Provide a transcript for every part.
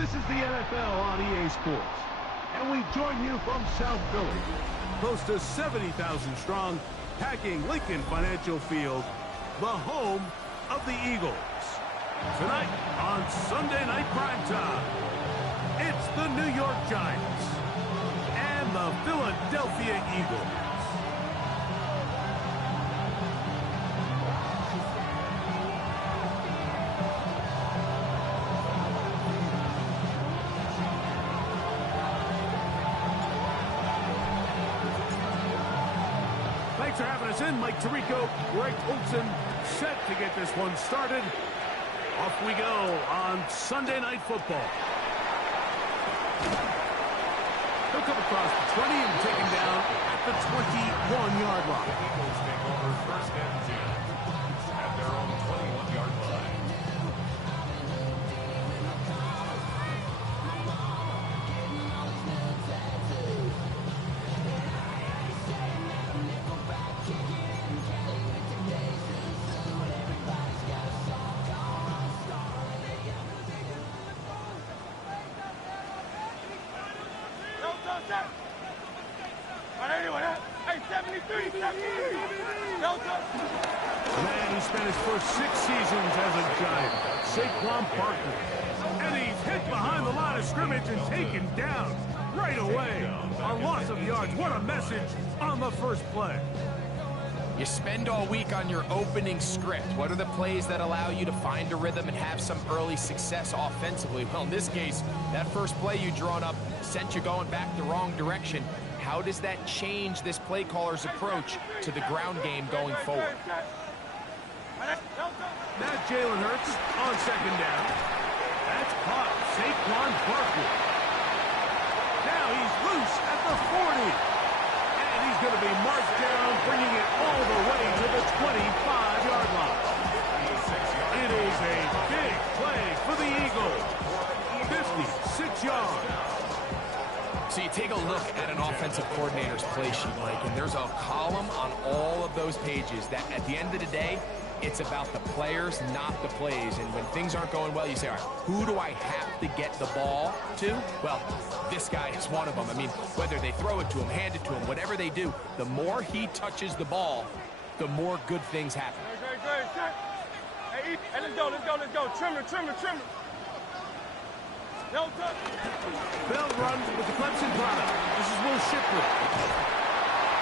This is the NFL on EA Sports, and we join you from South Philly. Close to 70,000 strong, packing Lincoln Financial Field, the home of the Eagles. Tonight on Sunday Night Primetime, it's the New York Giants and the Philadelphia Eagles. Thanks for having us in. Mike Tirico, Greg Olson, set to get this one started. Off we go on Sunday Night Football. He'll come across the 20 and take him down at the 21-yard line. The Eagles take over first and 10 at their own 21-yard line. The man who spent his first 6 seasons as a Giant, Saquon Barkley. And he's hit behind the line of scrimmage and taken down right away. A loss of yards. What a message on the first play. You spend all week on your opening script. What are the plays that allow you to find a rhythm and have some early success offensively? Well, in this case, that first play you drawn up sent you going back the wrong direction. How does that change this play caller's approach to the ground game going forward? Now Jalen Hurts on second down. That's caught. Saquon Barkley. Now he's loose at the 40. And he's going to be marked down, bringing it all the way to the 25-yard line. It is a big play for the Eagles. 56 yards. So you take a look at an offensive coordinator's play sheet, Mike, and there's a column on all of those pages that at the end of the day, it's about the players, not the plays. And when things aren't going well, you say, all right, who do I have to get the ball to? Well, this guy is one of them. I mean, whether they throw it to him, hand it to him, whatever they do, the more he touches the ball, the more good things happen. Hey, let's go. Trimmer. No touch. Bell runs with the Clemson product. This is Will Shipley.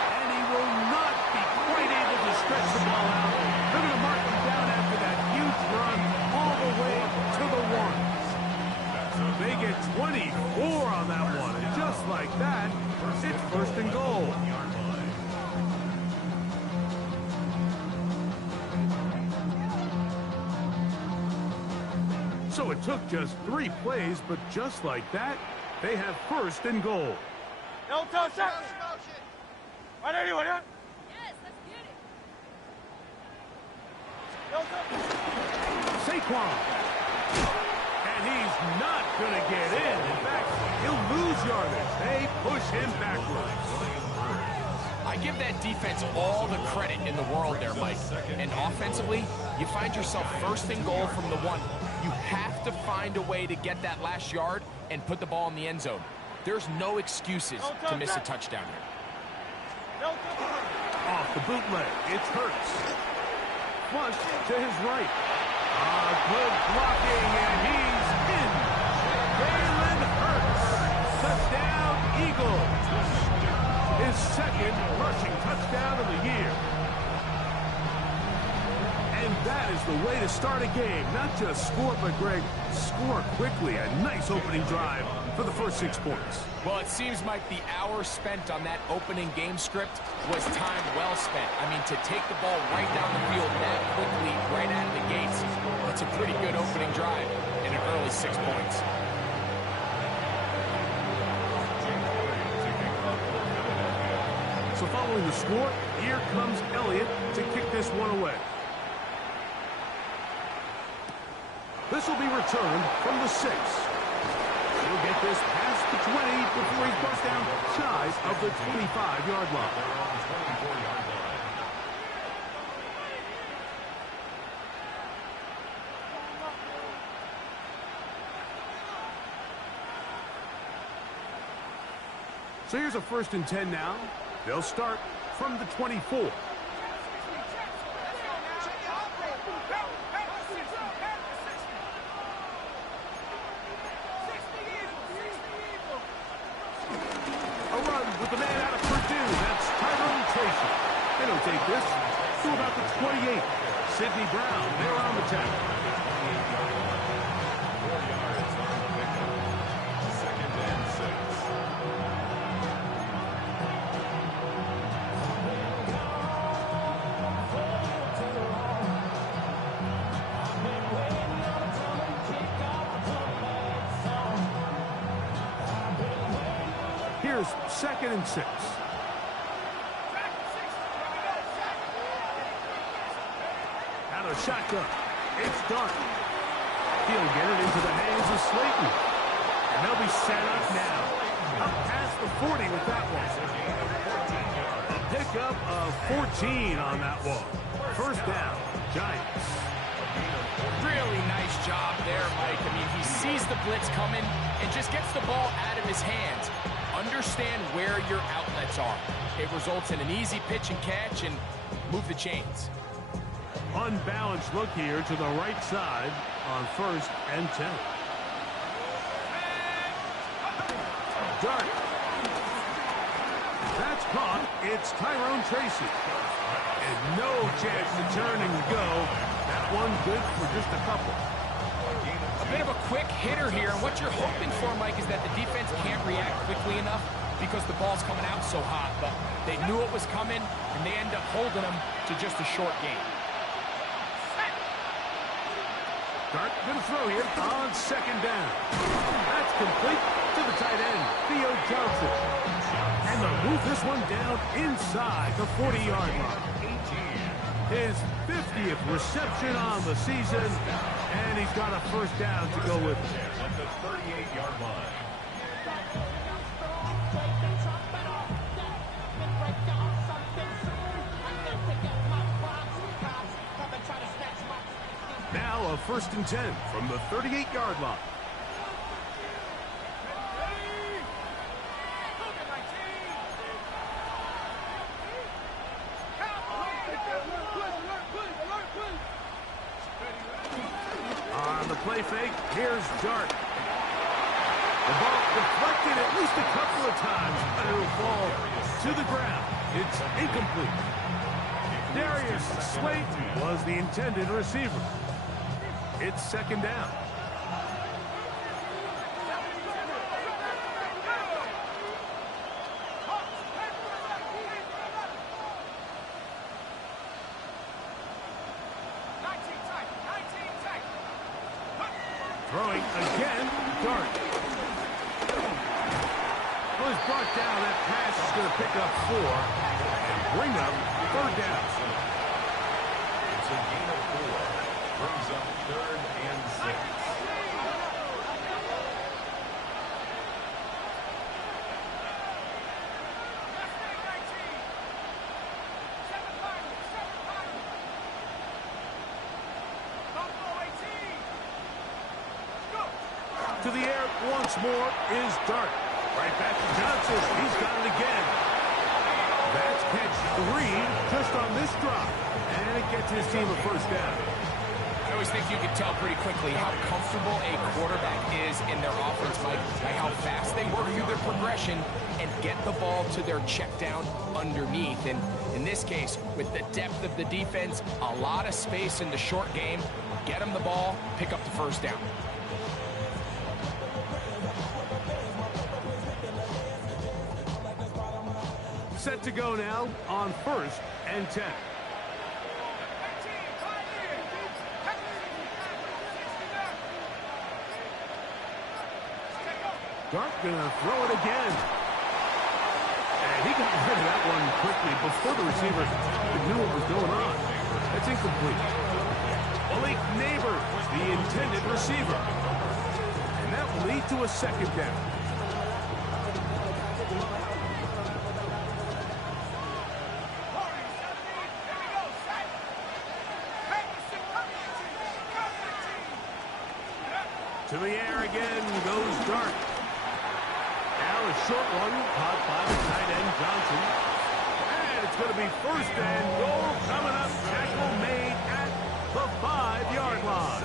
And he will not be quite able to stretch the ball out. They're going to mark him down after that huge run all the way to the 1. They get 24 on that one. And just like that, it's first and goal. So it took just 3 plays, but just like that, they have first and goal. No touch. Right anyway, huh? Yes, let's get it. No touch. Saquon. And he's not going to get in. In fact, he'll lose yardage. They push him backwards. I give that defense all the credit in the world there, Mike. And offensively, you find yourself first and goal from the 1. You have to find a way to get that last yard and put the ball in the end zone. There's no excuses to miss a touchdown here. Off the bootleg, it's Hurts. Flush to his right. Good blocking, and he's in. Jalen Hurts. Touchdown, Eagles. His second rushing touchdown of the year. And that is the way to start a game. Not just score, but, Greg, score quickly. A nice opening drive for the first 6 points. Well, it seems like the hour spent on that opening game script was time well spent. I mean, to take the ball right down the field that quickly, right out of the gates, that's a pretty good opening drive in an early 6 points. So following the score, here comes Elliott to kick this one away. This will be returned from the 6. He'll get this past the 20 before he's brought down shy of the 25-yard line. So here's a 1st and 10 now. They'll start from the 24. With the man out of Purdue, that's Tyrone Tracy. They don't take this to about the 28. Sidney Brown, they're on the tackle. 4 yards on the pickup. 2nd and 6. Here's 2nd and 6. Out of shotgun. It's Dart. He'll get it into the hands of Slayton. And they'll be set up now. Up past the 40 with that one. A pickup of 14 on that one. 1st down, Giants. Really nice job there, Mike. I mean, he sees the blitz coming and just gets the ball out of his hands. Understand where your outlets are. It results in an easy pitch and catch and move the chains. Unbalanced look here to the right side on 1st and 10. Dart. That's caught. It's Tyrone Tracy. And no chance to turn and go. That one good for just a couple. A bit of a quick hitter here, and what you're hoping for, Mike, is that the defense can't react quickly enough because the ball's coming out so hot, but they knew it was coming, and they end up holding them to just a short game. Dart going to throw here on 2nd down. That's complete to the tight end, Theo Johnson. And they'll move this one down inside the 40-yard line. His 50th reception on the season, and he's got a 1st down to go with it. At the 38-yard line. Now a 1st and 10 from the 38-yard line. On the play fake, here's Dart. The ball deflected at least a couple of times, but it'll fall to the ground. It's incomplete. Darius Slayton was the intended receiver. It's 2nd down. Throwing again, Dart. Was brought down. That pass is going to pick up 4 and bring up 3rd down. It's a gain of 4. Brings up 3rd and 6. To the air once more is Dart. Right back to Johnson. He's got it again. That's catch 3 just on this drop. And it gets his team a 1st down. I always think you can tell pretty quickly how comfortable a quarterback is in their offense, Mike, by how fast they work through their progression and get the ball to their check down underneath. And in this case, with the depth of the defense, a lot of space in the short game, get them the ball, pick up the 1st down. Set to go now on 1st and 10. Dart gonna throw it again. And he got rid of that one quickly before the receiver knew what was going on. That's incomplete. Malik Neighbors, the intended receiver. And that will lead to a 2nd down. To the air again goes Dart. a short one caught by the tight end Johnson. And it's going to be first and goal coming up. Tackle made at the 5-yard line.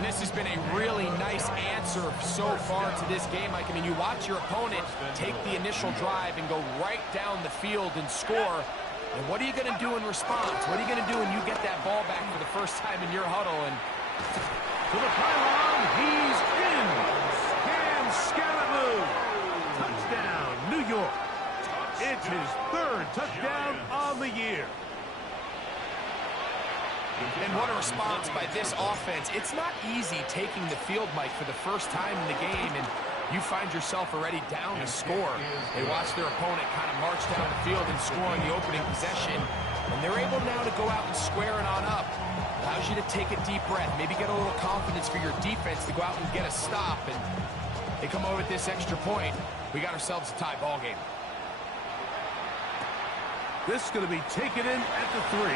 And this has been a really nice answer so far to this game. Like, I mean, you watch your opponent take the initial drive and go right down the field and score. And what are you going to do in response? What are you going to do when you get that ball back for the first time in your huddle? And to the pylon, he's in. Cam Scalaboo. Touchdown, New York. It's his 3rd touchdown on the year. And what a response by this offense. It's not easy taking the field, Mike, for the first time in the game, and you find yourself already down to score. They watch their opponent kind of march down the field and score on the opening possession, and they're able now to go out and square it on up. Allows you to take a deep breath, maybe get a little confidence for your defense to go out and get a stop, and they come over with this extra point. We got ourselves a tie ball game. This is going to be taken in at the 3.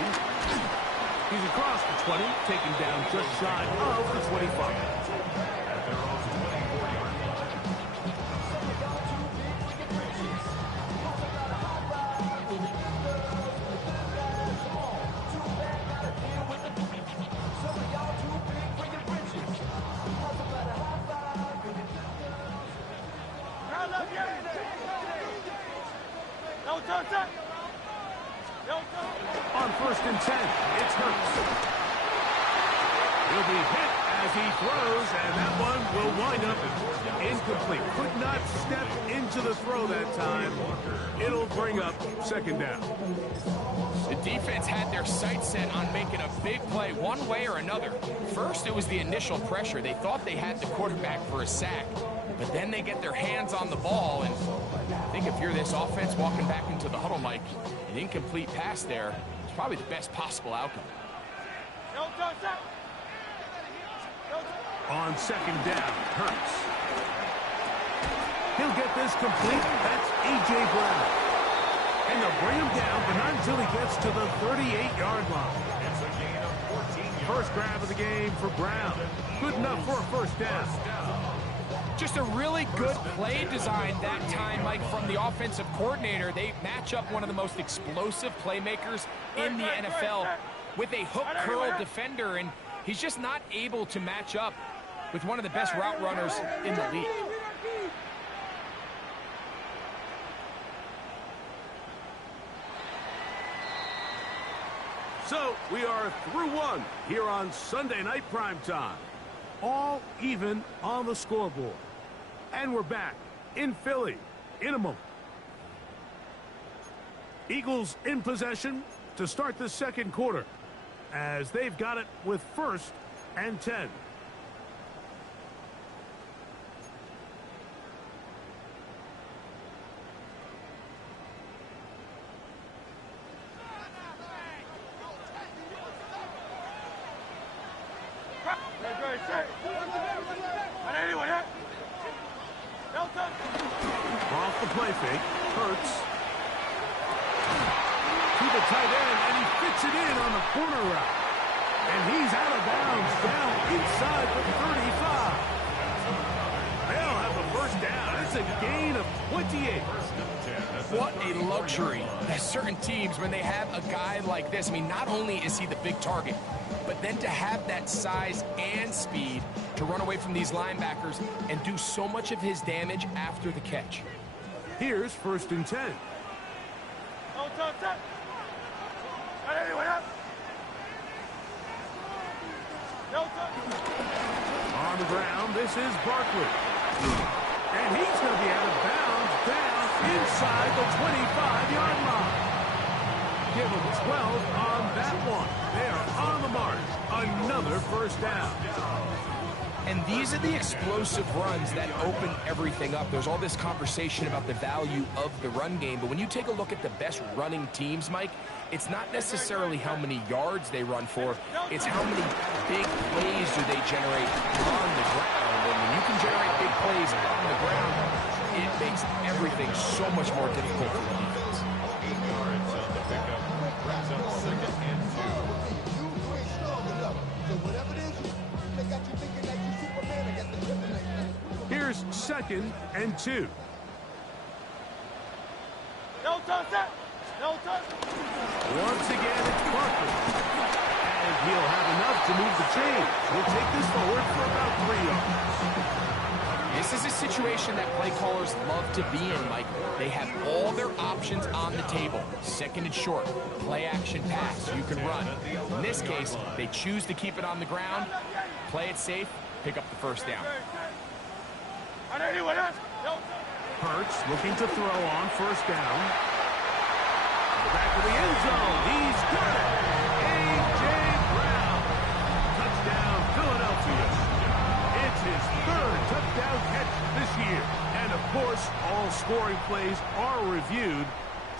He's across the 20, taken down just shy of the 25. On 1st and 10, it's Hurts. He'll be hit as he throws, and that one will wind up incomplete. Could not step into the throw that time. It'll bring up 2nd down. The defense had their sights set on making a big play one way or another. First, it was the initial pressure. They thought they had the quarterback for a sack, but then they get their hands on the ball, and I think if you're this offense walking back into the huddle, Mike, an incomplete pass there is probably the best possible outcome. On 2nd down, Hurts. He'll get this complete. That's A.J. Brown. And they'll bring him down, but not until he gets to the 38-yard line. It's a gain of 14 yards. First grab of the game for Brown. Good enough for a 1st down. Just a really good play design that time, Mike, from the offensive coordinator. They match up one of the most explosive playmakers in the NFL with a hook curl defender, and he's just not able to match up with one of the best route runners in the league. So we are through one here on Sunday Night Primetime. All even on the scoreboard. And we're back in Philly in a moment. Eagles in possession to start the 2nd quarter as they've got it with 1st and 10. Off the play fake, Hurts to the tight end, and he fits it in on the corner route. And he's out of bounds down inside the 35. They'll have the 1st down. It's a gain of 28. What a luxury that certain teams, when they have a guy like this, I mean, not only is he the big target, but then to have that size and speed to run away from these linebackers and do so much of his damage after the catch. Here's 1st and 10. On the ground, this is Barkley. And he's going to be out of bounds down inside the 25-yard line. Give him 12 on that one. They are on the march. Another 1st down. And these are the explosive runs that open everything up. There's all this conversation about the value of the run game, but when you take a look at the best running teams, Mike, it's not necessarily how many yards they run for, it's how many big plays do they generate on the ground. And when you can generate big plays on the ground, it makes everything so much more difficult for the defense. 8 yards on the pickup. Brings up 2nd and 2. Here's 2nd and 2. No touch that. No touch. Once again, it's Barkley. And he'll have enough to move the chain. He'll take this forward for about 3 yards. This is a situation that play callers love to be in, Mike. They have all their options on the table. 2nd and short, play action pass, you can run. In this case, they choose to keep it on the ground, play it safe, pick up the first down. Hurts looking to throw on 1st down. Back to the end zone. He's got it. A.J. Brown. Touchdown, Philadelphia. It's his 3rd touchdown catch this year. And, of course, all scoring plays are reviewed.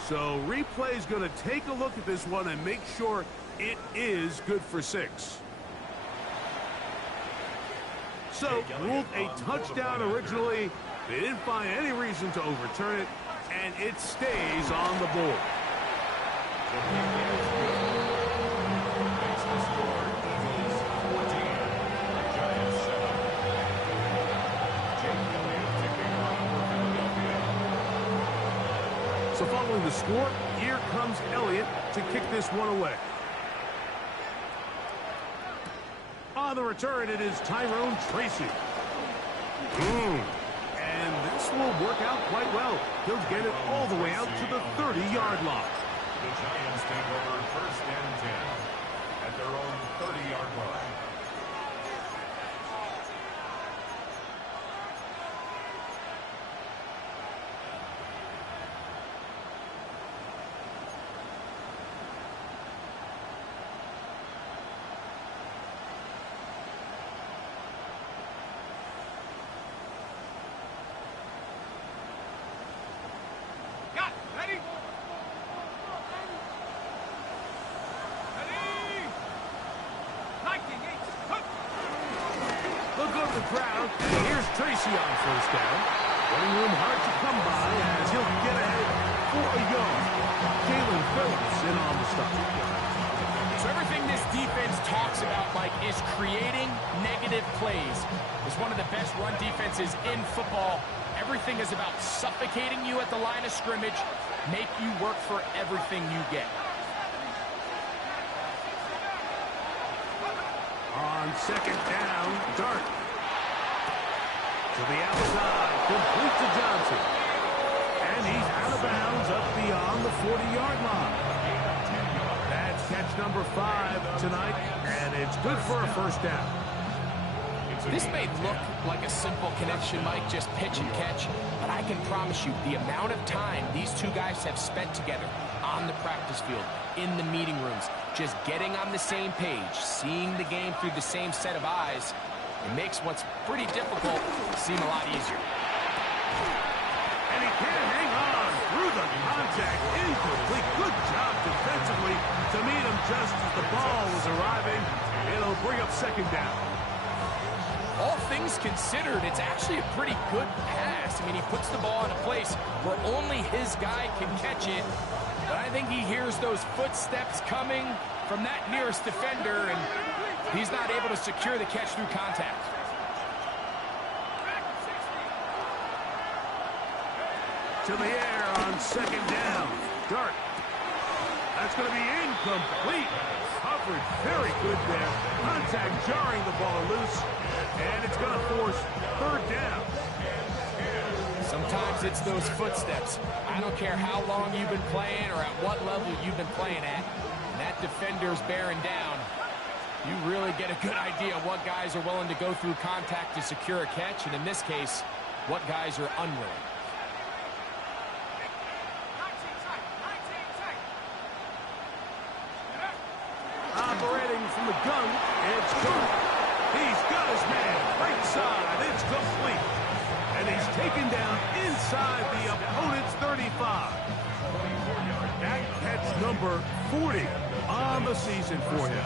So replay's going to take a look at this one and make sure it is good for 6. So, ruled a touchdown originally. They didn't find any reason to overturn it, and it stays on the board. So following the score, here comes Elliott to kick this one away. On the return, it is Tyrone Tracy. And this will work out quite well. He'll get it all the way out to the 30-yard line. The Giants take over 1st and 10 at their own 30-yard line. Crowd. And here's Tracy on 1st down. Running room hard to come by as he'll get ahead for a yard. Jalen Phillips in on the stop. So everything this defense talks about, Mike, is creating negative plays. It's one of the best run defenses in football. Everything is about suffocating you at the line of scrimmage, make you work for everything you get. On 2nd down, Dart. To the outside, complete to Johnson. And he's out of bounds up beyond the 40-yard line. That's catch number 5 tonight, and it's good for a 1st down. This may look like a simple connection, Mike, just pitch and catch, but I can promise you the amount of time these two guys have spent together on the practice field, in the meeting rooms, just getting on the same page, seeing the game through the same set of eyes, it makes what's pretty difficult seem a lot easier. And he can't hang on through the contact. Incomplete. Good job defensively to meet him just as the ball was arriving. It'll bring up 2nd down. All things considered, it's actually a pretty good pass. I mean, he puts the ball in a place where only his guy can catch it. But I think he hears those footsteps coming from that nearest defender, and he's not able to secure the catch through contact. To the air on 2nd down. Dart. That's going to be incomplete. Covered very good there. Contact jarring the ball loose. And it's going to force 3rd down. Sometimes it's those footsteps. I don't care how long you've been playing or at what level you've been playing at. And that defender's bearing down. You really get a good idea of what guys are willing to go through contact to secure a catch, and in this case, what guys are unwilling. Operating from the gun, it's Dart. He's got his man. Right side, it's complete. And he's taken down inside the opponent's 35. That catch number 40 on the season for him.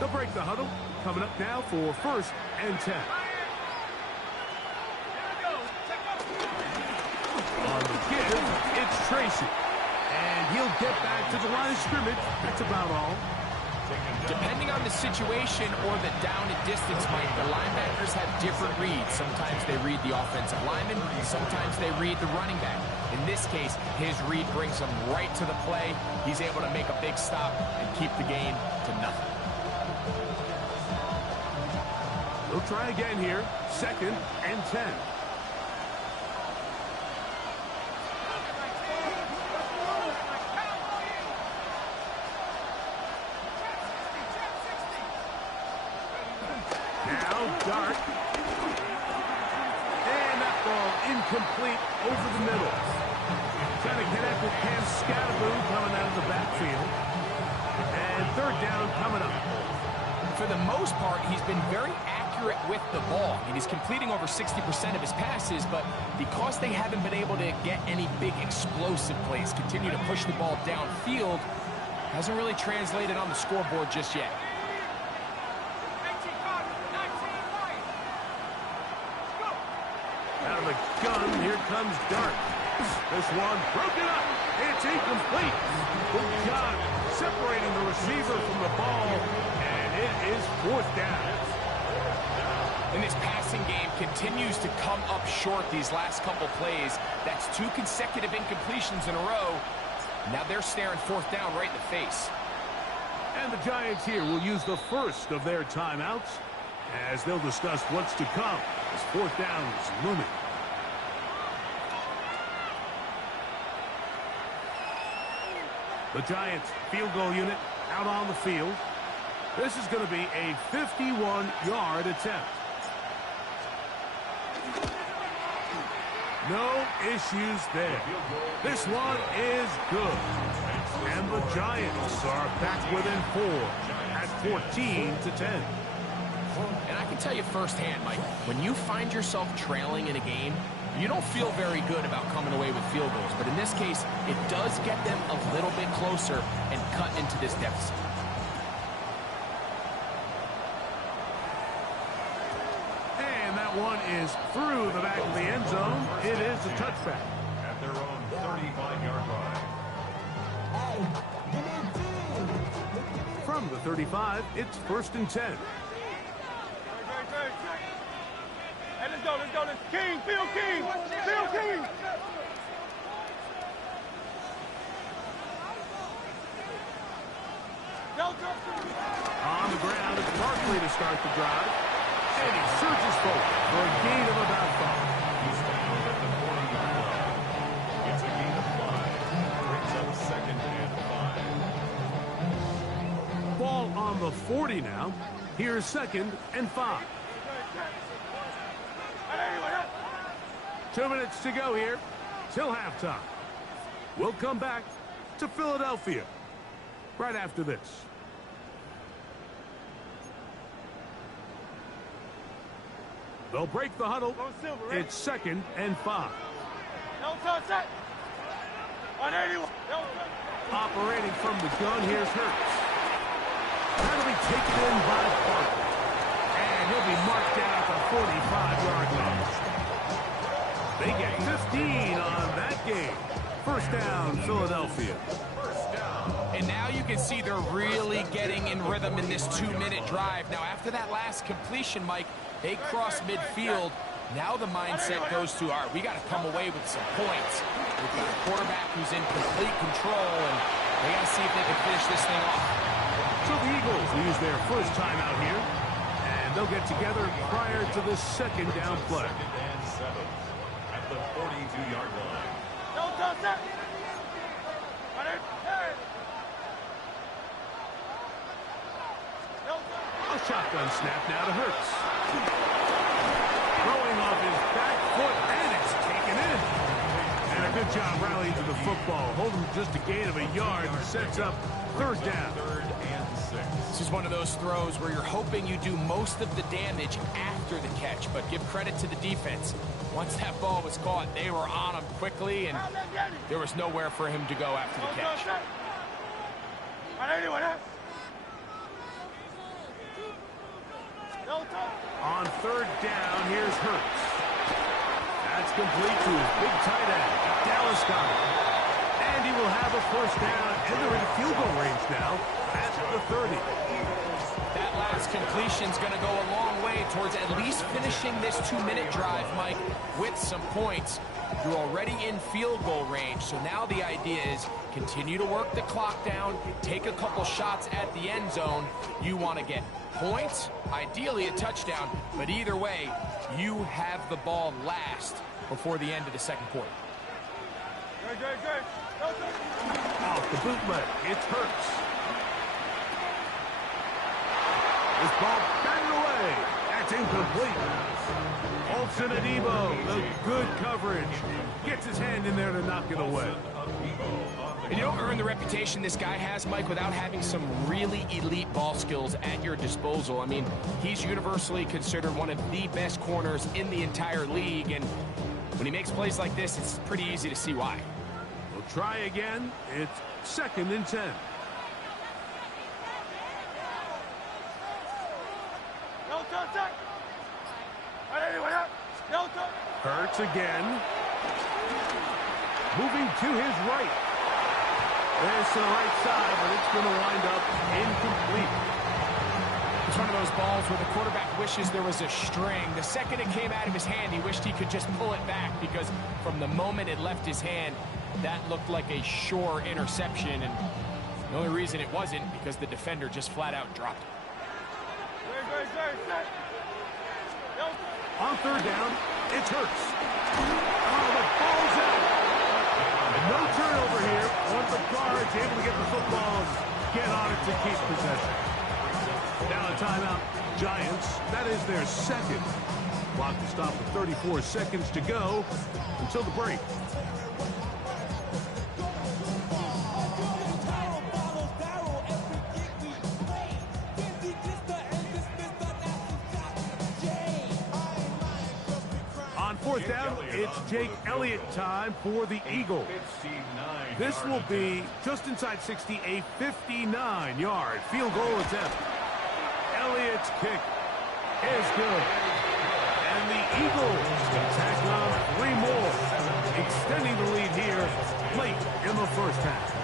The They'll break the huddle. Coming up now for 1st and 10. On the give, it's Tracy. And he'll get back to the line of scrimmage. That's about all. Depending on the situation or the down and distance, Mike, the linebackers have different reads. Sometimes they read the offensive lineman. Sometimes they read the running back. In this case, his read brings him right to the play. He's able to make a big stop and keep the game to nothing. We'll try again here. 2nd and 10. Now, Dart. And that ball incomplete over the middle. Trying to connect with Cam Scatterboom coming out of the backfield. And 3rd down coming up. For the most part, he's been very accurate with the ball. And he's completing over 60% of his passes, but because they haven't been able to get any big explosive plays, continue to push the ball downfield, hasn't really translated on the scoreboard just yet. Out of the gun, here comes Dart. This one broken up. It's incomplete. Good job separating the receiver from the ball, and it is 4th down. And this passing game continues to come up short these last couple plays. That's 2 consecutive incompletions in a row. Now they're staring 4th down right in the face. And the Giants here will use the first of their timeouts as they'll discuss what's to come as 4th down is looming. The Giants field goal unit out on the field. This is going to be a 51-yard attempt. No issues there. This one is good. And the Giants are back within 4 at 14-10. And I can tell you firsthand, Mike, when you find yourself trailing in a game, you don't feel very good about coming away with field goals. But in this case, it does get them a little bit closer and cut into this deficit. And that one is through the back of the end zone. It is a touchback. At their own 35-yard line. From the 35, it's 1st and 10. Hey, let's go. King, Field King. Field King. On the ground, it's Barkley to start the drive. And he surges forward for a gain of about 5. He's down at the 40-yard line. It's a gain of 5. Brings up 2nd and 5. Ball on the 40 now. Here's 2nd and 5. 2 minutes to go here till halftime. We'll come back to Philadelphia right after this. They'll break the huddle. It's 2nd and 5. Operating from the gun, here's Hurts. That'll be taken in by Barkley. And he'll be marked down at the 45-yard line. They get 15 on that game. 1st down, Philadelphia. And now you can see they're really getting in rhythm in this 2-minute drive. Now, after that last completion, Mike, they cross midfield. Now the mindset goes to, all right, we got to come away with some points. We've got a quarterback who's in complete control, and they got to see if they can finish this thing off. So the Eagles will use their first time out here, and they'll get together prior to the 2nd down play. 2nd and 7 at the 42-yard line. A shotgun snap now to Hurts. Throwing off his back foot, and it's taken in. And a good job rallying to the football. Holding just a gain of a yard and sets up 3rd down. 3rd and 6. This is one of those throws where you're hoping you do most of the damage after the catch, but give credit to the defense. Once that ball was caught, they were on him quickly, and there was nowhere for him to go after the catch. On third down, here's Hurts. That's complete to his big tight end, Dallas Scott. And he will have a first down, and they're in field goal range now at the 30. That last completion's going to go a long way towards at least finishing this 2-minute drive, Mike, with some points. You're already in field goal range, so now the idea is continue to work the clock down, take a couple shots at the end zone. You want to get points, ideally a touchdown, but either way, you have the ball last before the end of the second quarter. Off the bootleg, it's Hurts. This ball batted away. That's incomplete. Olsen and Ebo, the good coverage. Gets his hand in there to knock it away. And you don't earn the reputation this guy has, Mike, without having some really elite ball skills at your disposal. I mean, he's universally considered one of the best corners in the entire league, and when he makes plays like this, it's pretty easy to see why. We'll try again. It's 2nd and 10. Hurts again. Moving to his right. There's to the right side, but it's going to wind up incomplete. It's one of those balls where the quarterback wishes there was a string. The second it came out of his hand, he wished he could just pull it back, because from the moment it left his hand, that looked like a sure interception. And the only reason it wasn't because the defender just flat out dropped it. On third down, it's Hurts. Oh, the ball's out. No turnover here. Once the guard's able to get the football and get on it to keep possession. Now a timeout. Giants, that is their second. Clock to stop with 34 seconds to go until the break. Fourth down, it's Jake Elliott time for the Eagles. This will be just inside 60, a 59-yard field goal attempt. Elliott's kick is good. And the Eagles can tack on 3 more, extending the lead here late in the first half.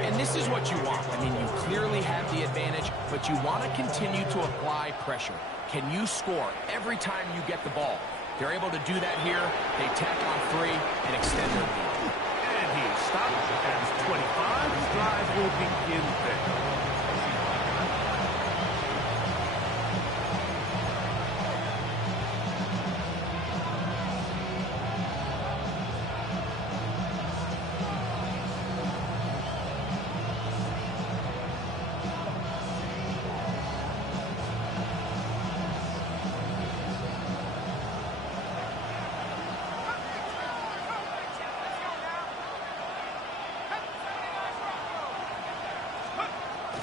And this is what you want. I mean, you clearly have the advantage, but you want to continue to apply pressure. Can you score every time you get the ball? They're able to do that here. They tack on 3 and extend their lead. And he stopped at 25. His drive will begin there.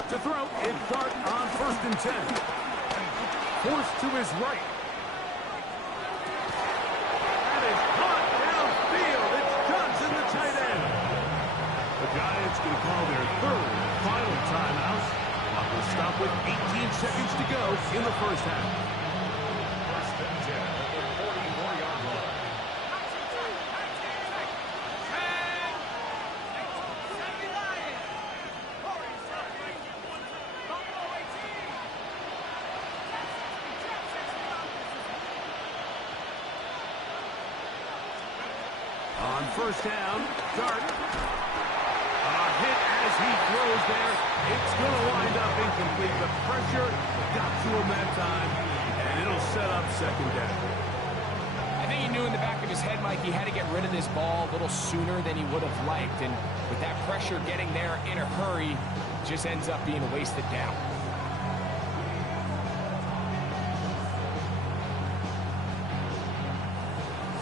To throw, it's Dart on 1st and 10. Forced to his right. That is caught downfield. It's Johnson, the tight end. The Giants going to call their 3rd and final timeout. Clock will stop with 18 seconds to go in the first half. 1st and 10 at the 44-yard line. On 1st down, Dart. A hit as he throws there. It's going to wind up incomplete. The pressure got to him that time, and it'll set up 2nd down. I think he knew in the back of his head, Mike, he had to get rid of this ball a little sooner than he would have liked. And with that pressure getting there in a hurry, it just ends up being a wasted down.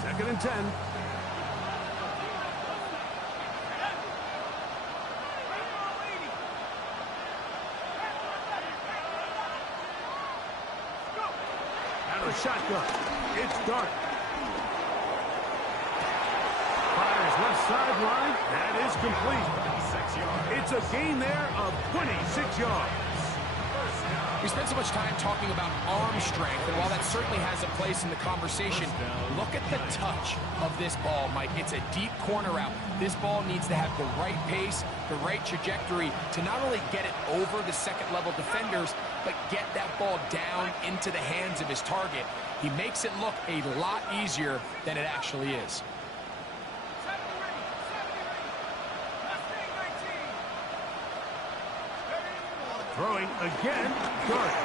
Second and 10. Shotgun. It's Dart. Fires left sideline. That is complete. 6 yards. It's a gain there of 26 yards. First down. We spent so much time talking about arm strength, and while that certainly has a place in the conversation, look at the touch of this ball, Mike. It's a deep corner route. This ball needs to have the right pace, the right trajectory to not only get it over the second-level defenders, but get that ball down into the hands of his target. He makes it look a lot easier than it actually is. Throwing again, Dart.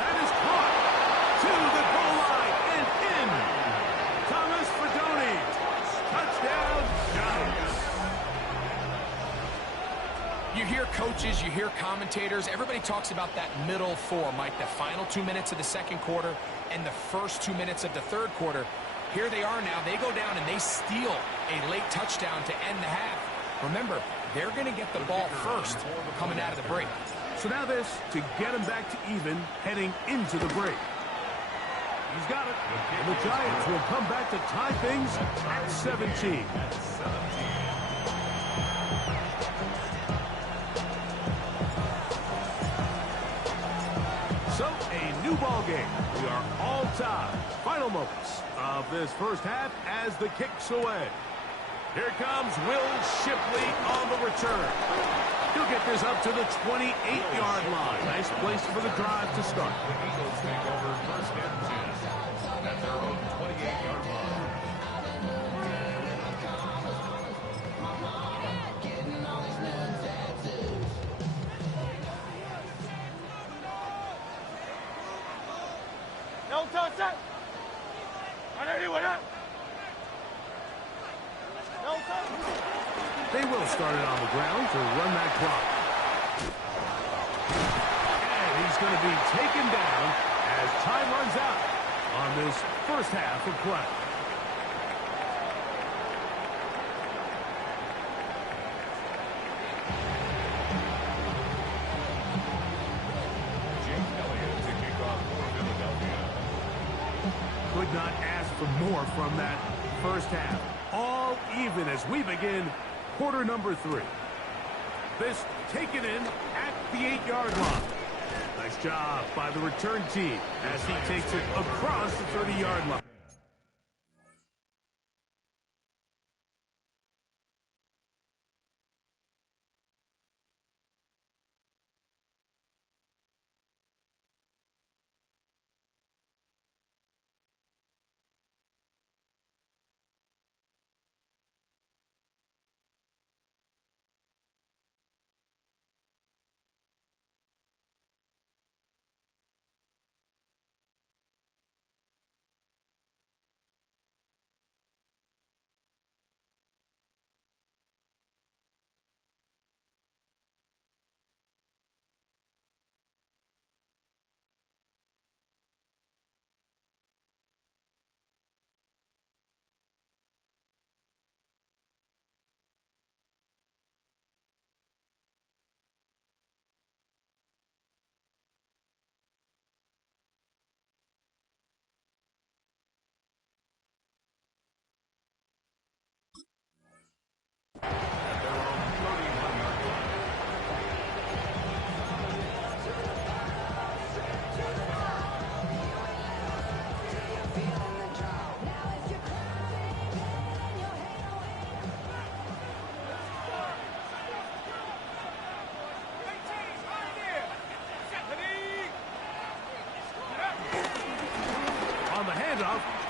That is caught to the goal line and in. Thomas Fredoni. Touchdown, Giants. You hear coaches, you hear commentators, everybody talks about that middle four, Mike, the final 2 minutes of the second quarter and the first 2 minutes of the third quarter. Here they are now. They go down and they steal a late touchdown to end the half. Remember, they're going to get the ball first coming out of the break. So now this to get him back to even heading into the break. He's got it. And the Giants will come back to tie things at 17. So a new ball game. We are all tied. Final moments of this first half as the kick's away. Here comes Will Shipley on the return. He'll get this up to the 28-yard line. Nice place for the drive to start. The Eagles take over first and 10 at their own 28-yard line. No touch that. They will start it on the ground to run that clock. And he's going to be taken down as time runs out on this first half of play. James Elliott to kick off for Philadelphia. Could not ask for more from that first half. All even as we begin quarter number 3. This taken in at the 8-yard line. Nice job by the return team as he takes it across the 30-yard line.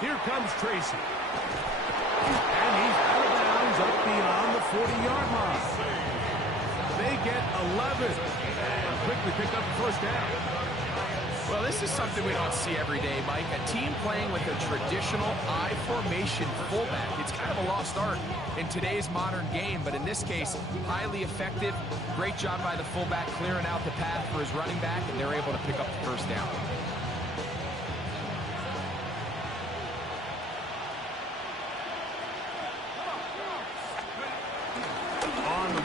Here comes Tracy. And he's out of bounds up beyond the 40-yard line. They get 11 and quickly pick up the first down. Well, this is something we don't see every day, Mike. A team playing with a traditional I formation fullback. It's kind of a lost art in today's modern game, but in this case, highly effective. Great job by the fullback clearing out the path for his running back, and they're able to pick up the first down.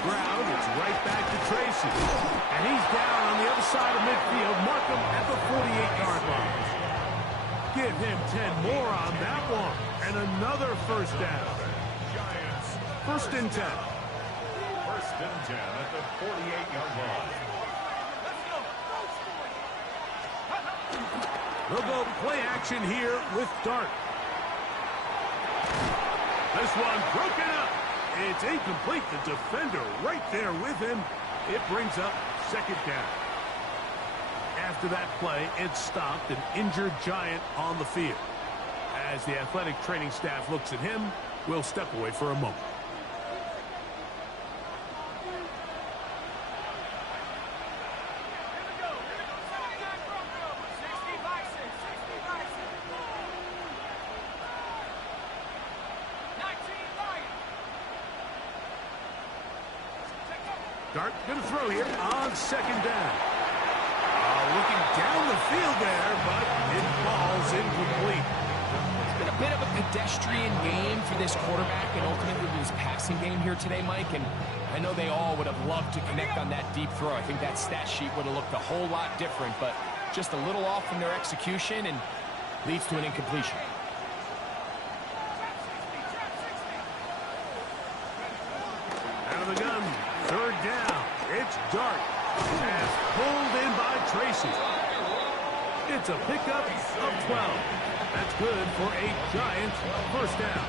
Ground, it's right back to Tracy. And he's down on the other side of midfield. Mark him at the 48-yard line. Give him 10 more on that one. And another first down. Giants. First and 10. First and 10 at the 48-yard line. They'll go play action here with Dart. This one broken up. It's incomplete. The defender right there with him. It brings up second down. After that play, it stopped an injured Giant on the field. As the athletic training staff looks at him, we'll step away for a moment. Dart going to throw here on second down. Looking down the field there, but it falls incomplete. It's been a bit of a pedestrian game for this quarterback and ultimately his passing game here today, Mike. And I know they all would have loved to connect on that deep throw. I think that stat sheet would have looked a whole lot different, but just a little off from their execution and leads to an incompletion. Out of the gun, third down. It's Dart. Pass pulled in by Tracy. It's a pickup of 12. That's good for a Giant first down.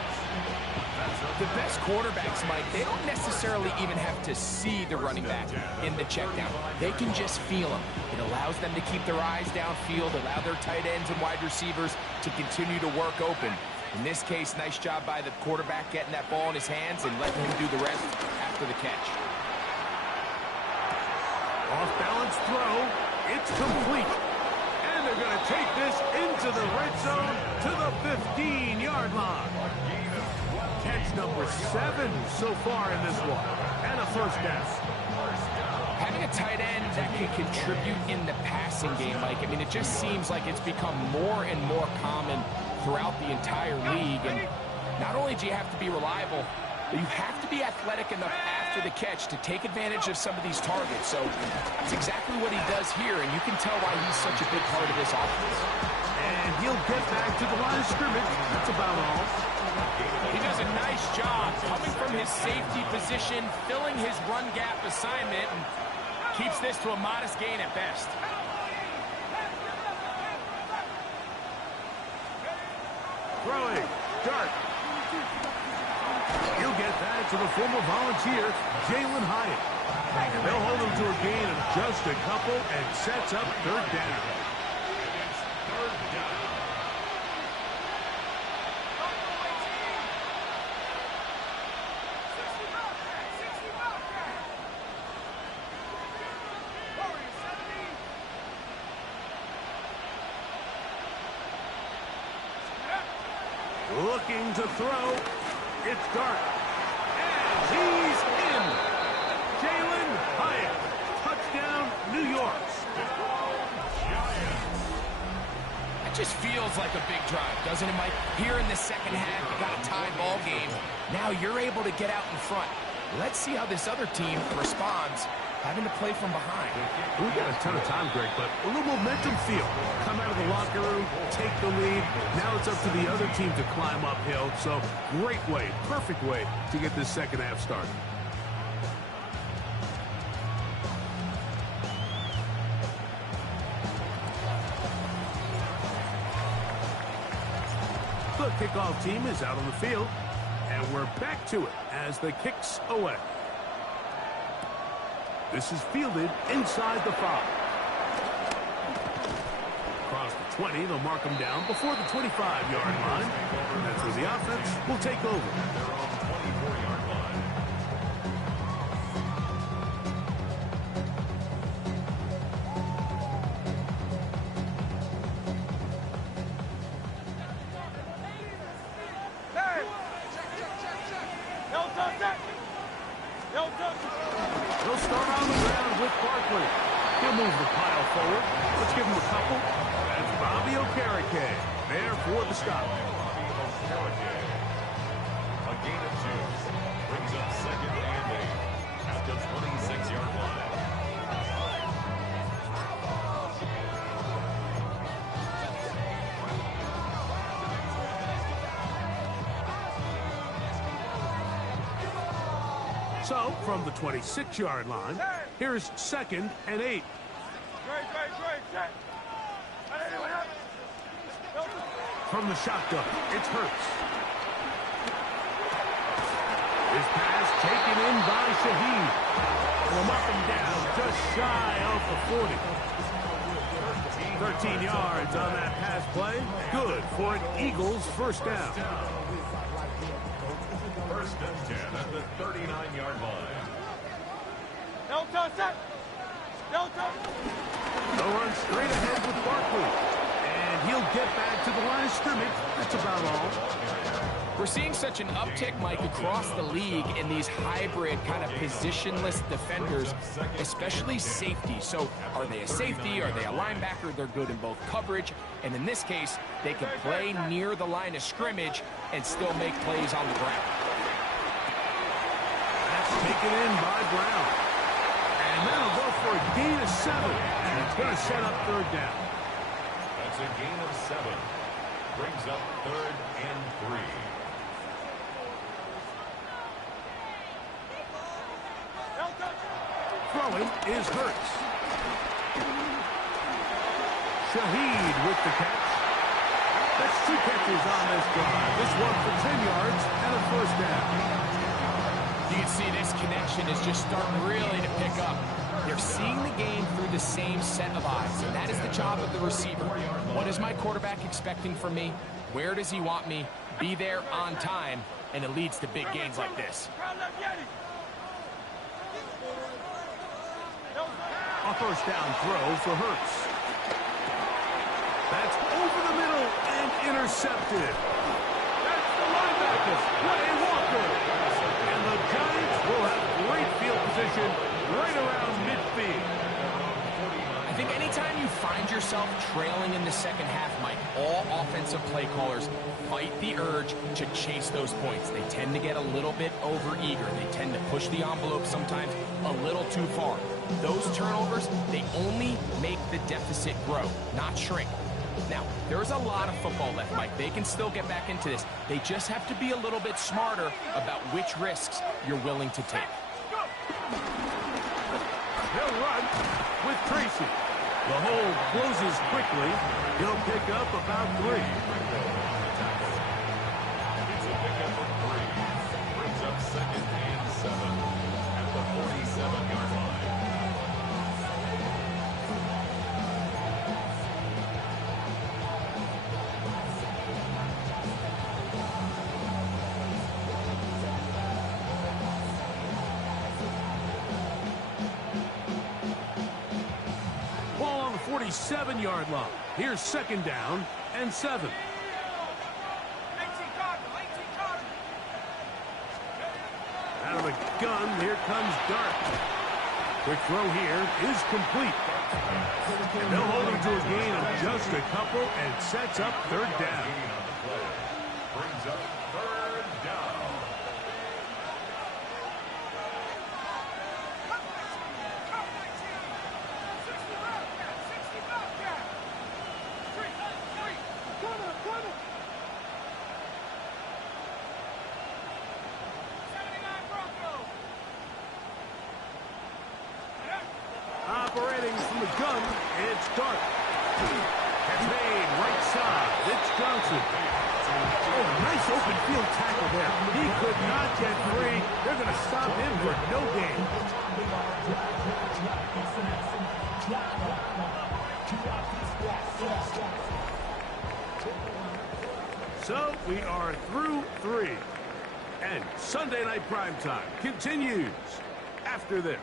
The best quarterbacks, Mike, they don't necessarily even have to see the running back in the check down. They can just feel him. It allows them to keep their eyes downfield, allow their tight ends and wide receivers to continue to work open. In this case, nice job by the quarterback getting that ball in his hands and letting him do the rest after the catch. Off-balance throw. It's complete. And they're going to take this into the red zone to the 15-yard line. Catch number 7 so far in this one. And a first down. Having a tight end that can contribute in the passing game, Mike, I mean, it just seems like it's become more and more common throughout the entire league. And not only do you have to be reliable, but you have to be athletic enough after the catch to take advantage of some of these targets. So that's exactly what he does here, and you can tell why he's such a big part of this offense. And he'll get back to the line of scrimmage. That's about all. He does a nice job coming from his safety position, filling his run gap assignment, and keeps this to a modest gain at best. Throwing. Dart. He'll get that to the former Volunteer, Jalen Hyatt. And they'll hold him to a gain of just a couple and sets up third down. Looking to throw. It's Dart. And he's in. Jalen Hyatt. Touchdown, New York. It just feels like a big drive, doesn't it, Mike? Here in the second half, you got a tie ball game. Now you're able to get out in front. Let's see how this other team responds, having to play from behind. We've got a ton of time, Greg, but a little momentum feel. Come out of the locker room, take the lead. Now it's up to the other team to climb uphill. So great way, perfect way to get this second half started. The kickoff team is out on the field, and we're back to it as the kick's away. This is fielded inside the 5. Across the 20, they'll mark them down before the 25-yard line. That's where the offense will take over. They're on the 24-yard line. They'll start on the ground with Barkley. He'll move the pile forward. Let's give him a couple. That's Bobby Okereke there for the stop. A gain of 2. Brings up second and 8 at the 26-yard line. So, from the 26-yard line, here's second and 8. From the shotgun, it's Hurts. His pass taken in by Shaheed. From up and down, just shy of the 40. 13 yards on that pass play. Good for an Eagles first down. First and 10 at the 39-yard line. They'll run straight ahead with Barkley. And he'll get back to the line of scrimmage. That's about all. We're seeing such an uptick, Mike, across the league in these hybrid kind of positionless defenders, especially safety. So are they a safety? Are they a linebacker? They're good in both coverage. And in this case, they can play near the line of scrimmage and still make plays on the ground. That's taken in by Brown. And that'll go for a gain of 7. And it's going to set up third down. That's a gain of 7. Brings up 3rd and 3. Throwing is Hurts. Shaheed with the catch. That's 2 catches on this drive. This one for 10 yards and a first down. You can see this connection is just starting really to pick up. They're seeing the game through the same set of eyes, and that is the job of the receiver. What is my quarterback expecting from me? Where does he want me? Be there on time, and it leads to big gains like this. A first down throw for Hurts. That's over the middle and intercepted. That's the linebacker, Ray Walker. And the Giants will have great field position right around midfield. I think anytime you find yourself trailing in the second half, Mike, all offensive play callers fight the urge to chase those points. They tend to get a little bit overeager. They tend to push the envelope sometimes a little too far. Those turnovers, they only make the deficit grow, not shrink. Now, there's a lot of football left, Mike. They can still get back into this. They just have to be a little bit smarter about which risks you're willing to take. He'll run with Tracy. The hole closes quickly. He'll pick up about 3. It's a pickup of 3. Brings up 2nd and 7 at the 47-yard line. Ball on the 47-yard line. Here's 2nd down and 7. Out of the gun, here comes Dart. Quick throw here is complete. And they'll hold him to a gain of just a couple and sets up 3rd down. Brings up 3rd down. Operating from the gun, it's Dart. Catch made right side. It's Johnson. Oh, nice open field tackle there. He could not get free. They're going to stop him for no gain. So we are through 3. And Sunday Night Primetime continues after this.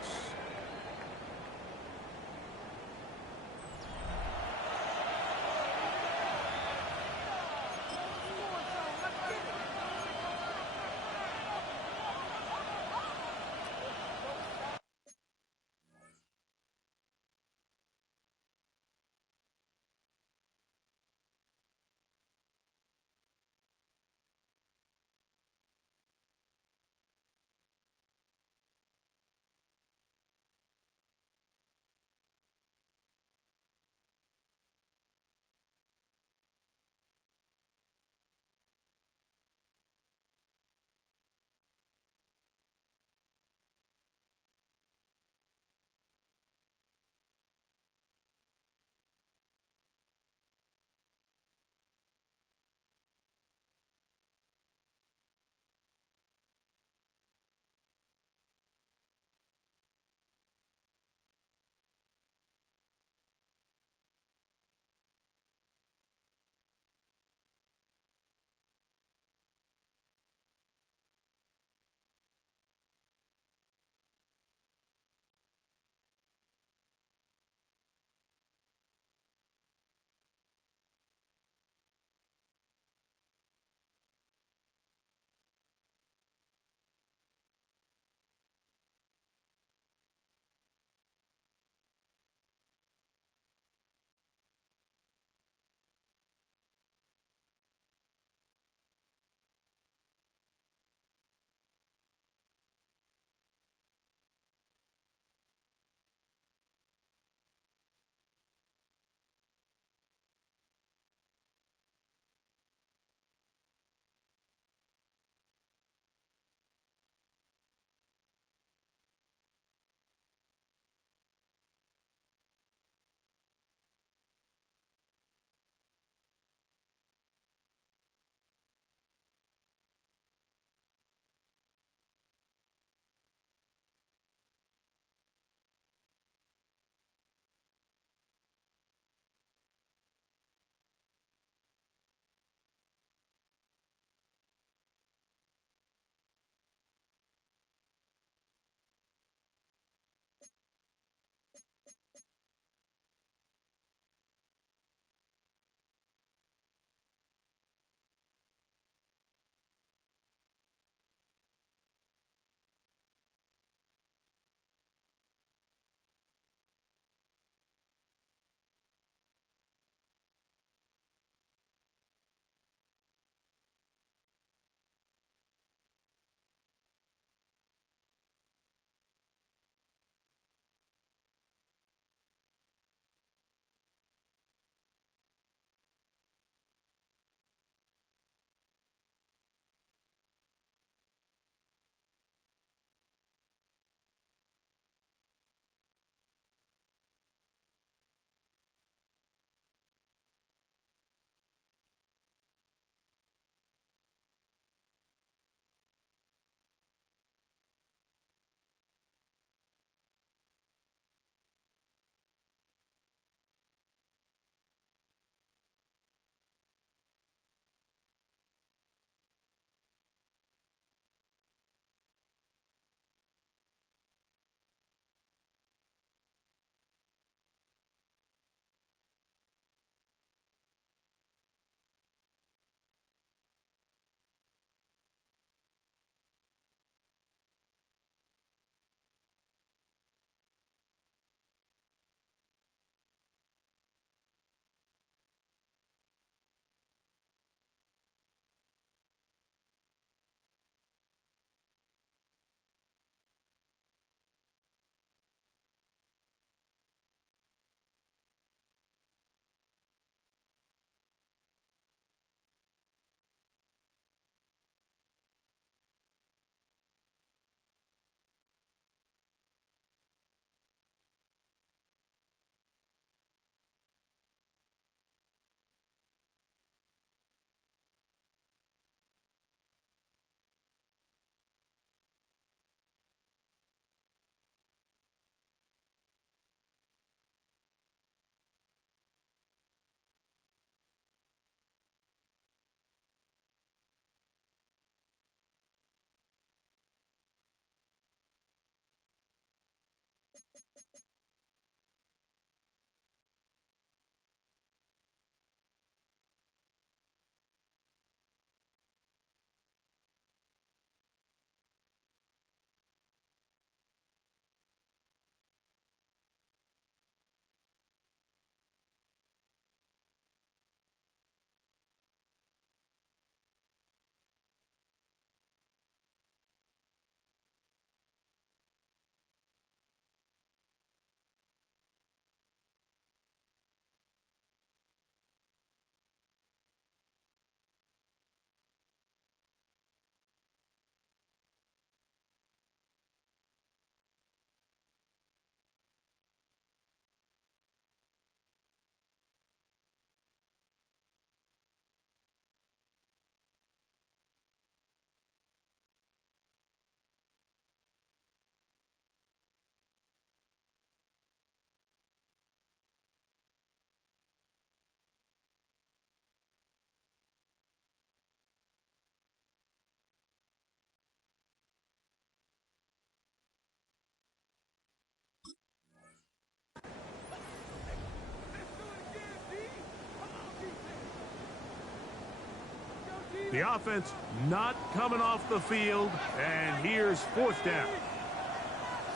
The offense not coming off the field, and here's fourth down.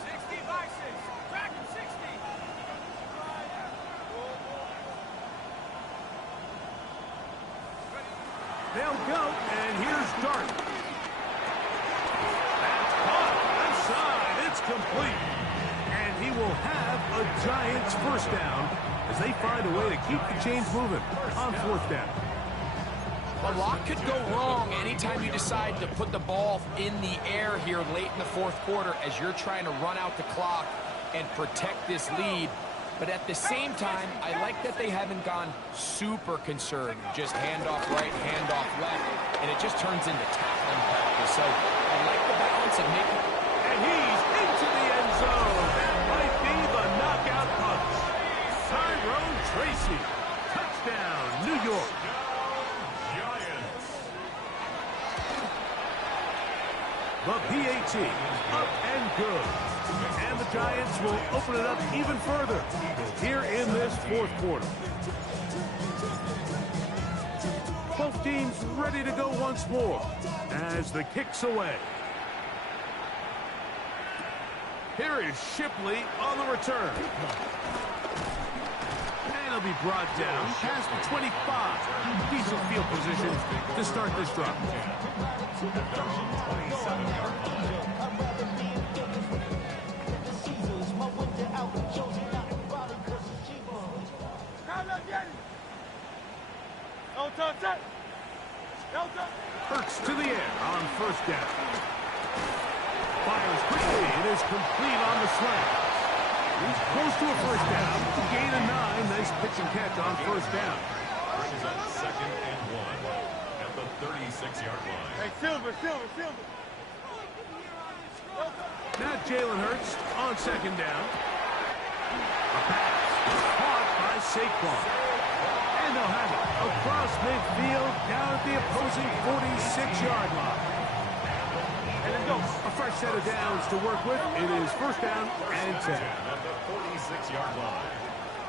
60 by 6. Track him 60. They'll go, and here's Dart. That's caught. Outside. It's complete. And he will have a Giants first down as they find a way to keep the chains moving on fourth down. A lot could go wrong anytime you decide to put the ball in the air here late in the fourth quarter as you're trying to run out the clock and protect this lead. But at the same time, I like that they haven't gone super conservative. Just handoff right, handoff left, and it just turns into tackling practice. So I like the balance of making... And he's into the end zone. That might be the knockout punch. Tyrone Tracy. Touchdown, New York. The PAT, up and good. And the Giants will open it up even further here in this fourth quarter. Both teams ready to go once more as the kick's away. Here is Shipley on the return. And he'll be brought down past the 25. Decent field position to start this drive. Hurts to the air on first down. Fires quickly. It is complete on the slant. He's close to a first down. Gain of 9. Nice pitch and catch on first down. Brings up second and 1 at the 36-yard line. Hey, Silver. Now Jalen Hurts on second down. A pass caught by Saquon. And they'll have it across midfield down at the opposing 46-yard line. And let's go. A fresh set of downs to work with. It is first down and 10. At the 46-yard line.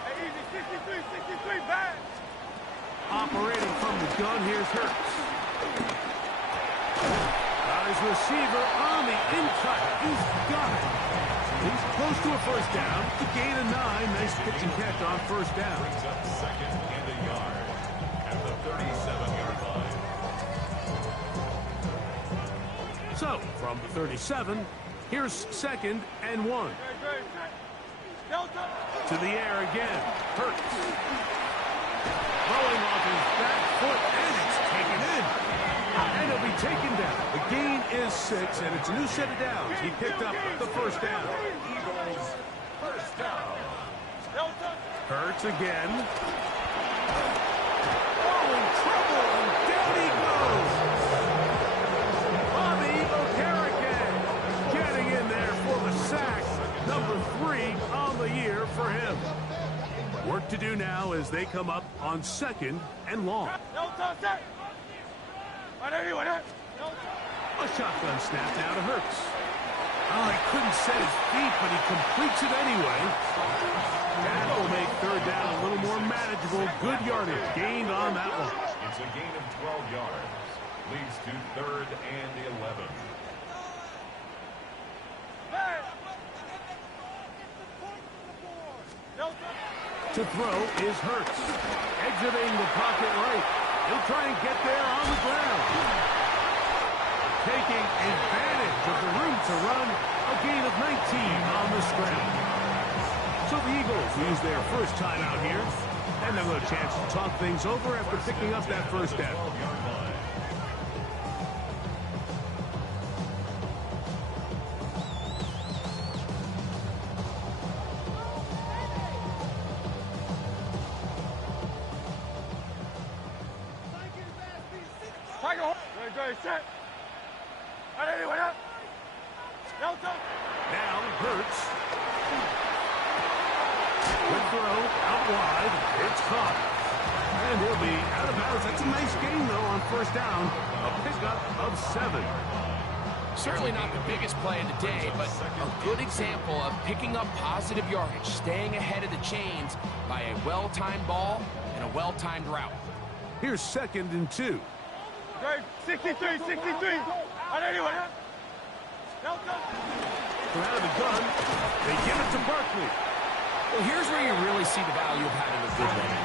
Hey, easy. 63, back. Operating from the gun, here's Hurts. Got his receiver on the in-cut. He's got it. He's close to a first down. The gain of 9. Nice pitch and catch on first down. Brings up second and a yard at the 37-yard line. So, from the 37, here's second and 1. Delta. To the air again. Hurts. Throwing off his back foot, and it's taken in. And he'll be taken down. The gain is 6, and it's a new set of downs. He picked up the first down. Eagles, first down. Delta. Hurts again. Oh, in trouble, and down he goes. Bobby Okereke getting in there for the sack. Number 3 on the year for him. Work to do now as they come up on second and long. Delta, set. A shotgun snap now to Hurts. Oh, he couldn't set his feet, but he completes it anyway. That will make third down a little more manageable. Good yardage gained on that one. It's a gain of 12 yards. Leads to third and 11. To throw is Hurts. Exiting the pocket right. He'll try and get there on the ground. Taking advantage of the room to run. A gain of 19 on the scramble. So the Eagles use their first time out here. And they'll have a chance to talk things over after picking up that first down. Set. Now Hurts. Good throw out wide. It's caught. And he'll be out of bounds. That's a nice gain, though, on first down. A pickup of 7. Certainly not the biggest play of the day, but a good example of picking up positive yardage, staying ahead of the chains by a well-timed ball and a well-timed route. Here's second and 2. Great. 63, 63. On anyone. From out of the gun, they give it to Barkley. Well, here's where you really see the value of having a good one.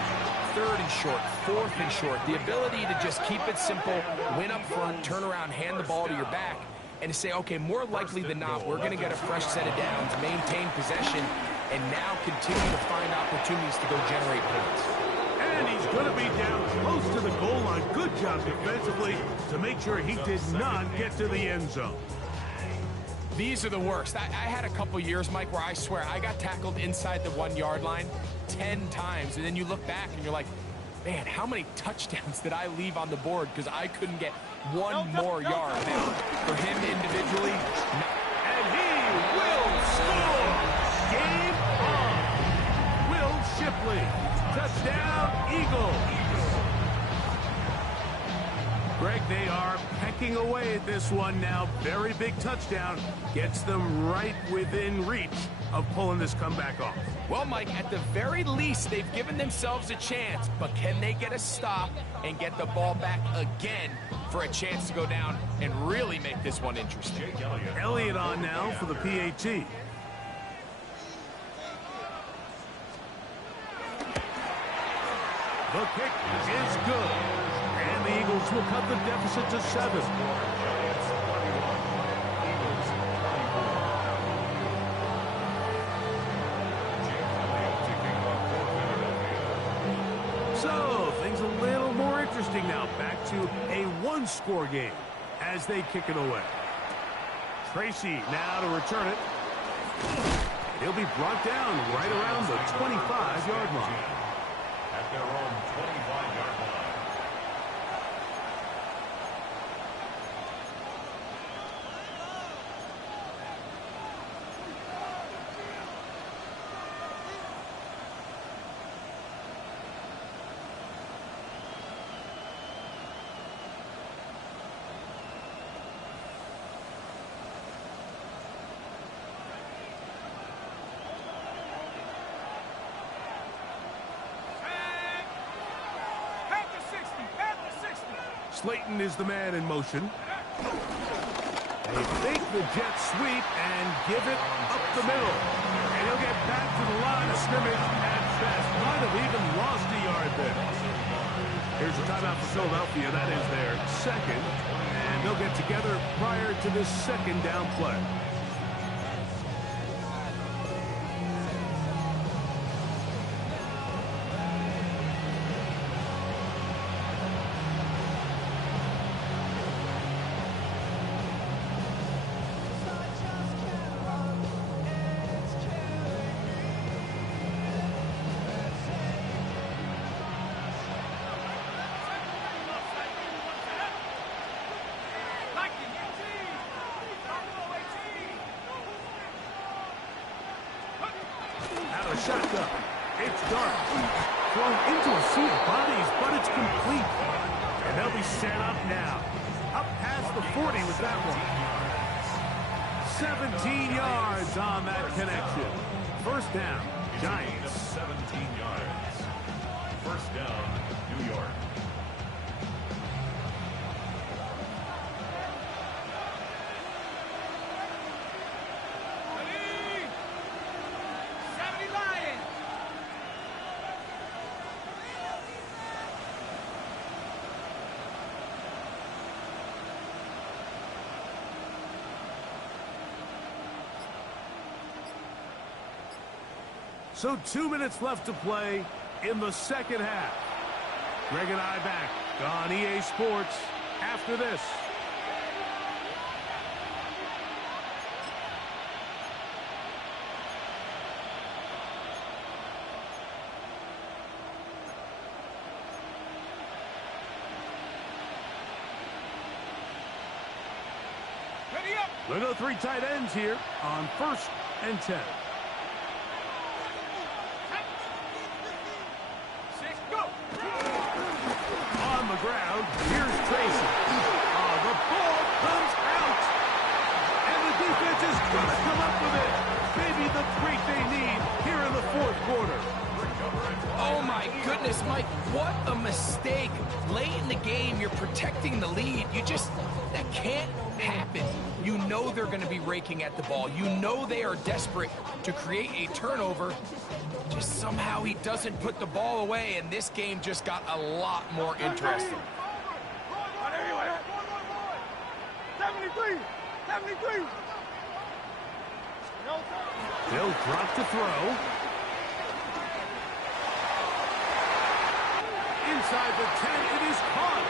Third and short, fourth and short. The ability to just keep it simple, win up front, turn around, hand the ball to your back, and to say, okay, more likely than not, we're going to get a fresh set of downs, maintain possession, and now continue to find opportunities to go generate points. And he's going to be down close to the goal line. Good job defensively to make sure he did not get to the end zone. These are the worst. I had a couple years, Mike, where I swear I got tackled inside the 1 yard line 10 times. And then you look back and you're like, man, how many touchdowns did I leave on the board because I couldn't get one more yard? Now, for him individually, and he will score. Game on. Will Shipley. Touchdown, Eagles. Greg, they are pecking away at this one now. Very big touchdown. Gets them right within reach of pulling this comeback off. well, Mike, at the very least, they've given themselves a chance. But can they get a stop and get the ball back again for a chance to go down and really make this one interesting? Elliott on now for the PAT. The kick is good. And the Eagles will cut the deficit to 7. So, things a little more interesting now. Back to a one-score game as they kick it away. Tracy now to return it. He'll be brought down right around the 25-yard line. At their own 25-yard line. Slayton is the man in motion. They fake the jet sweep and give it up the middle. And he'll get back to the line of scrimmage at best. Might have even lost a yard there. Here's a timeout for Philadelphia. That is their second. And they'll get together prior to this second down play. Shotgun. It's dark. Thrown into a sea of bodies, but it's complete. And they'll be set up now. Up past the 40 with that one. 17 yards on that connection. First down, Giants. 17 yards. First down, New York. So 2 minutes left to play in the second half. Greg and I back on EA Sports after this. We'll go 3 tight ends here on 1st and 10. Ground. Here's Tracy. The ball comes out. And the defense is going to come up with it. Maybe the break they need here in the 4th quarter. Oh, my goodness, Mike. What a mistake. Late in the game, you're you're protecting the lead, that can't happen. You know they're going to be raking at the ball. You know they are desperate to create a turnover. Just somehow he doesn't put the ball away, and this game just got a lot more interesting. 73! 73! They'll drop to throw. Inside the 10, it is caught.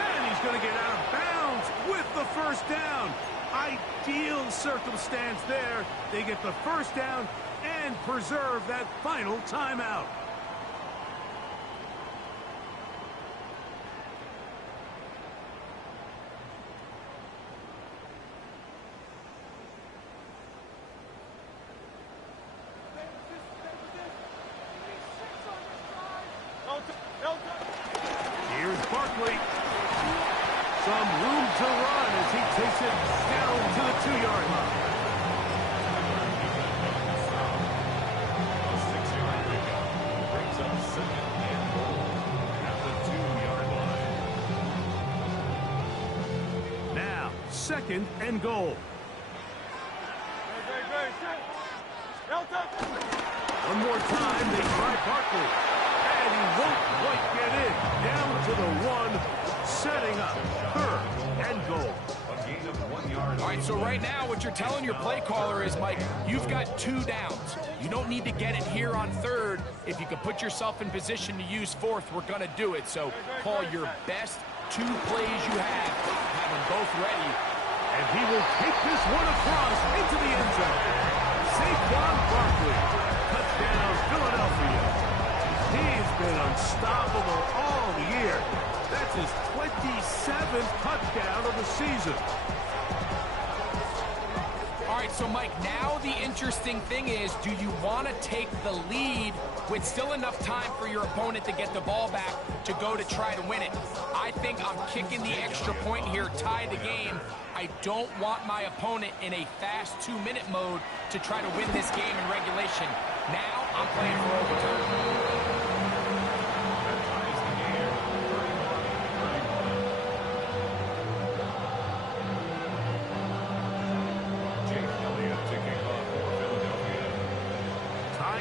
And he's going to get out of bounds with the first down. Ideal circumstance there. They get the first down and preserve that final timeout. Here's Barkley. Some room to run as he takes it down to the 2-yard line. A 6-yard pickup brings up second and goal at the 2-yard line. Now, second and goal. One more time, they try Barkley. And he won't quite get in. Down to the 1, setting up third and goal. A gain of 1 yard. All right, so right now what you're telling your play caller is, Mike, you've got 2 downs. You don't need to get it here on third. If you can put yourself in position to use fourth, we're going to do it. So call your best 2 plays you have them both ready. And he will take this one across into the end zone. Saquon Barkley. Touchdown, Philadelphia. He's been unstoppable all year. That's his 27th touchdown of the season. All right, so Mike, now the interesting thing is, do you want to take the lead with still enough time for your opponent to get the ball back to go to try to win it? I think I'm kicking the extra point here, tie the game. I don't want my opponent in a fast 2-minute mode to try to win this game in regulation. Now I'm playing for overtime.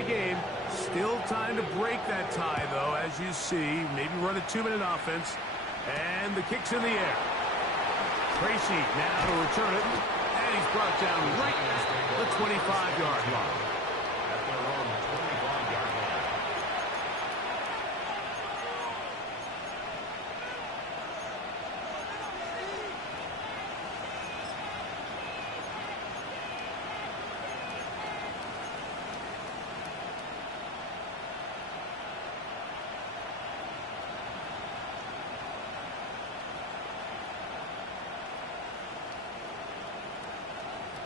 Game. Still time to break that tie, though, as you see. Maybe run a 2-minute offense. And the kick's in the air. Tracy now to return it. And he's brought down right at the 25-yard line. At their own 25-yard line.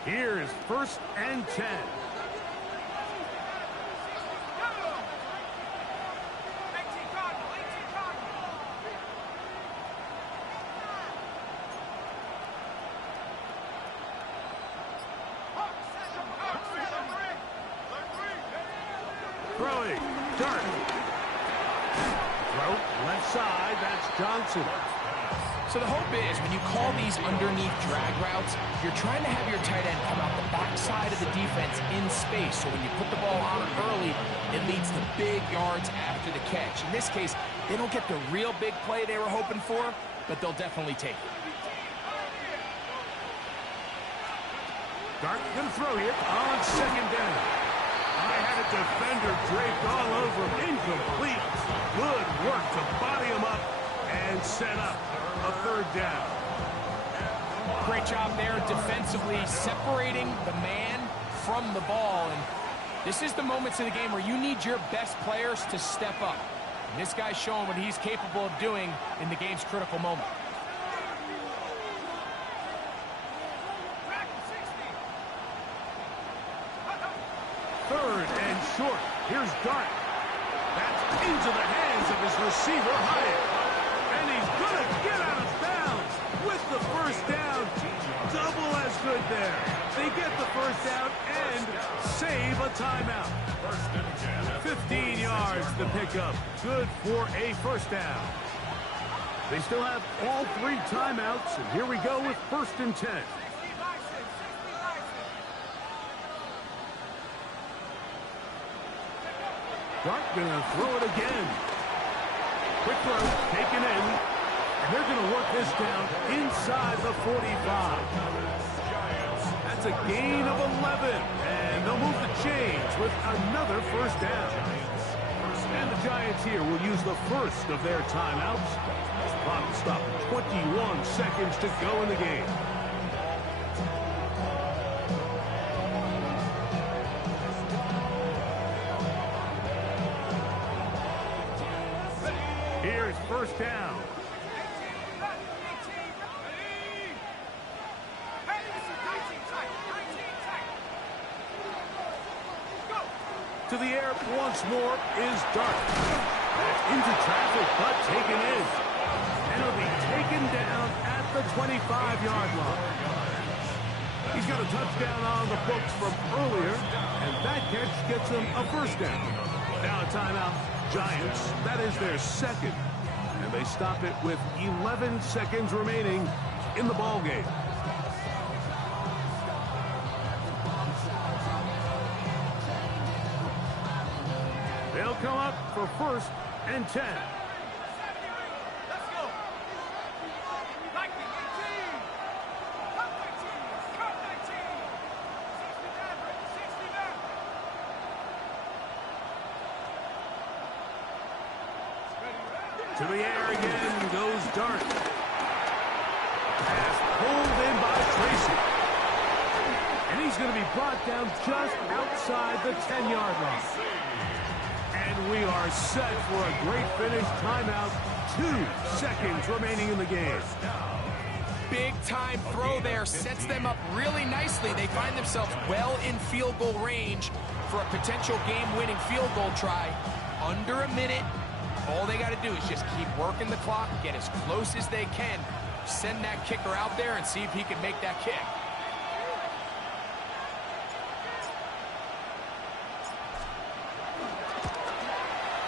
Here's first and 10. Throwing. Dart. Throw left side. That's Johnson. So the hope is when you call these underneath drag routes, you're trying to have your tight end come out the backside of the defense in space. So when you put the ball on it early, it leads to big yards after the catch. In this case, they don't get the real big play they were hoping for, but they'll definitely take it. Dart going to throw here on second down. I had a defender draped all over him. Incomplete. Good work to body him up and set up a third down. Great job there defensively, separating the man from the ball. And this is the moments in the game where you need your best players to step up. And this guy's showing what he's capable of doing in the game's critical moment. Third and short. Here's Dart. That's into the hands of his receiver, Hyatt. And he's going to get out of bounds with the first down. Double as good there. They get the first down and save a timeout. 15 yards to pick up. Good for a first down. They still have all 3 timeouts, and here we go with 1st and 10. Dart gonna throw it again. Quick throw, taken in, and they're gonna work this down inside the 45. That's a gain of 11, and they'll move the chains with another 1st down. And the Giants here will use the first of their timeouts. Clock will stop at 21 seconds to go in the game. Here's 1st down. To the air once more is Dart. That's into traffic, but taken in. And it'll be taken down at the 25-yard line. He's got a touchdown on the books from earlier, and that catch gets him a 1st down. Now a timeout, Giants. That is their 2nd. And they stop it with 11 seconds remaining in the ballgame. They'll come up for 1st and 10. To the air again goes Dart. Pass pulled in by Tracy. And he's going to be brought down just outside the 10-yard line. And we are set for a great finish. Timeout. 2 seconds remaining in the game. Big time throw there. Sets them up really nicely. They find themselves well in field goal range for a potential game-winning field goal try. Under a minute. All they got to do is just keep working the clock, get as close as they can, send that kicker out there and see if he can make that kick.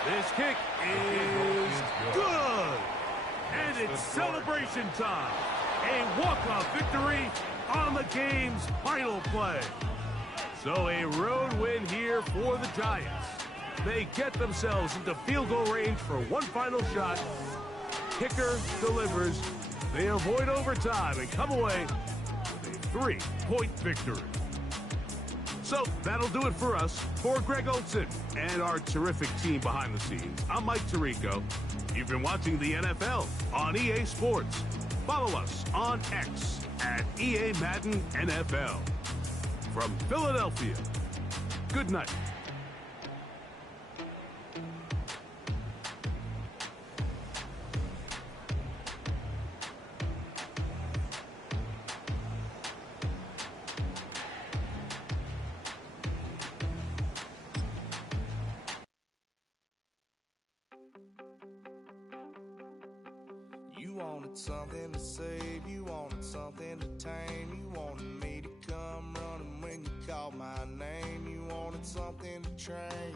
This kick is good. And it's celebration time. A walk-off victory on the game's final play. So a road win here for the Giants. They get themselves into field goal range for one final shot. Kicker delivers. They avoid overtime and come away with a 3-point victory. So that'll do it for us. For Greg Olson and our terrific team behind the scenes, I'm Mike Tirico. You've been watching the NFL on EA Sports. Follow us on X at EA Madden NFL. From Philadelphia, good night. You wanted something to save, you wanted something to tame, you wanted me to come running when you called my name, you wanted something to train